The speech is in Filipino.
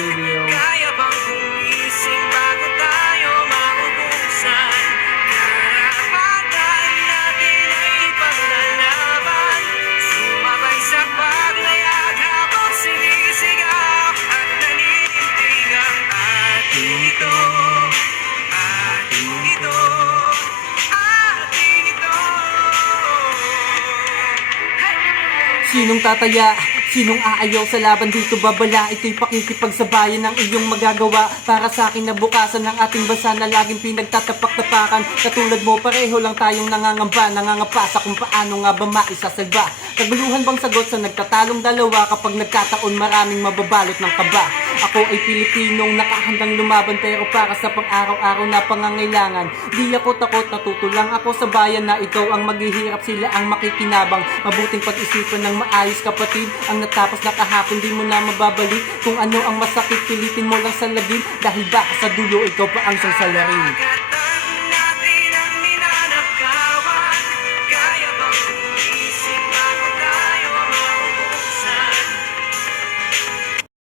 video. Kaya bang gumising bago tayo maubusan? Karapatan natin ay paglalaban. Sumabay sa paglayag habang sinisigaw at naninindig ang ating ito. Ating ito. Ating ito. Sinong tataya? Sinong aayaw sa laban dito babala? Ito'y pakikipagsabayan ng iyong magagawa para sa akin na bukasan ng ating bansa na laging pinagtatapak-tapakan. Katulad mo pareho lang tayong nangangapa sa kung paano nga ba maisasalba. Kaguluhan bang sagot sa nagtatalong dalawa kapag nagkataon maraming mababalot ng kaba? Ako ay Pilipinong nakahandang lumaban pero para sa pang-araw-araw na pangangailangan. Di ako takot, natutulang ako sa bayan na ikaw ang maghihirap, sila ang makikinabang. Mabuting pag-isipan ng maayos kapatid, ang natapos na kahapon di mo na mababalik. Kung ano ang masakit pilitin mo lang sa lagim, dahil baka sa dulo ikaw pa ang sasalarin.